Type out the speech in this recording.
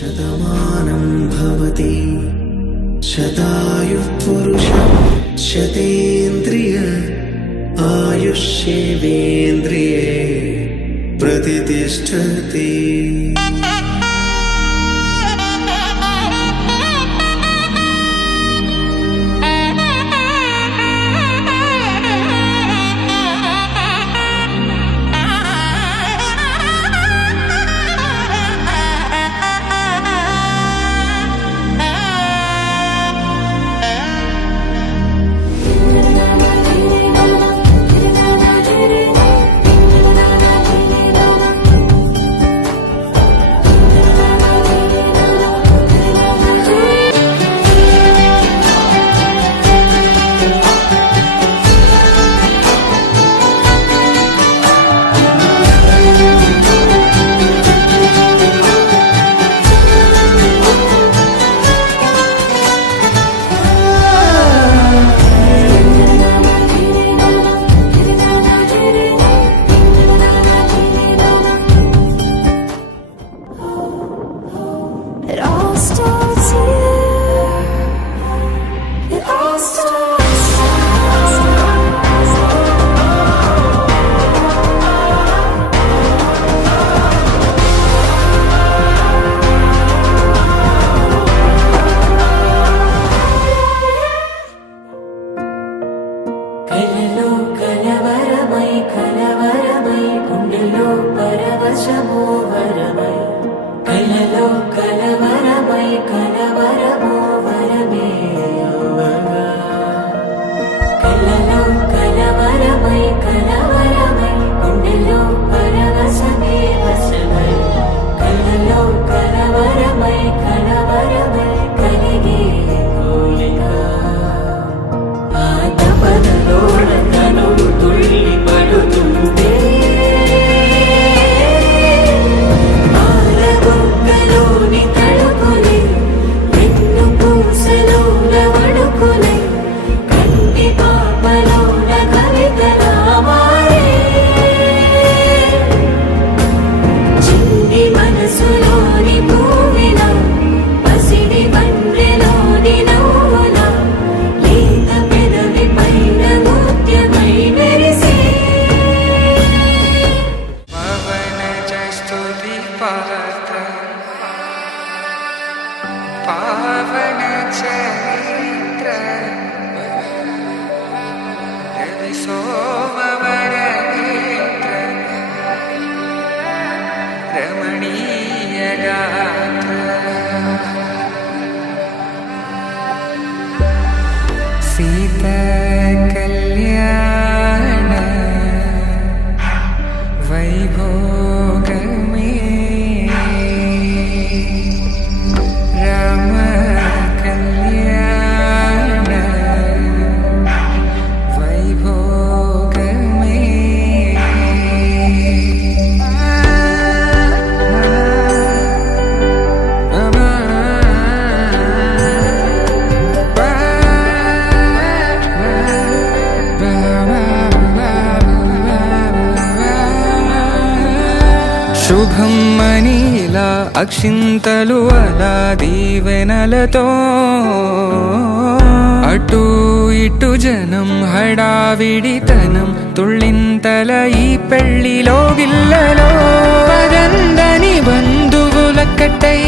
శతమానం భవతి శతాయుః పురుషः శతేంద్రియ ఆయుష్యేవేంద్రియే ప్రతిష్టతి. కలలో కలవరమై కలవరమై గుండెలో పరవశమో వరమై కలలో కలవరమై కలవరమో వరమే యోగగా కలలో కలవరమై కలవరమై గుండెలో పరవశమే వశమై కలలో కలవరమై కలవరమై కలిగే కోలిక తుళ్ళి పడుతుంటే ఆలబొగ్గలోని తడుకులే వెన్ను పూసలోన వడుకులే కంటి పాపలోన కవితలా మారే చిన్ని మనసులోని పూవిన పసిడి బండ్రెలోని నవ్వుల లేత పెదవి పైన ముత్యమై మెరిసే పవన స్తుతి పాత్ర పావన చరిత్ర రవి సోమవర నేత్ర రమణీయ గాత్ర సీత కళ్యాణ వైభోగమే రామ కళ్యాణ వైభోగమే శుభం మనీలా అక్షింతలు అలా దీవెనలతో అటు ఇటు జనం హడావిడితనం తుళ్ళింతల ఈ పెళ్లిలో గిల్లలో పదందని బంధువుల కట్టై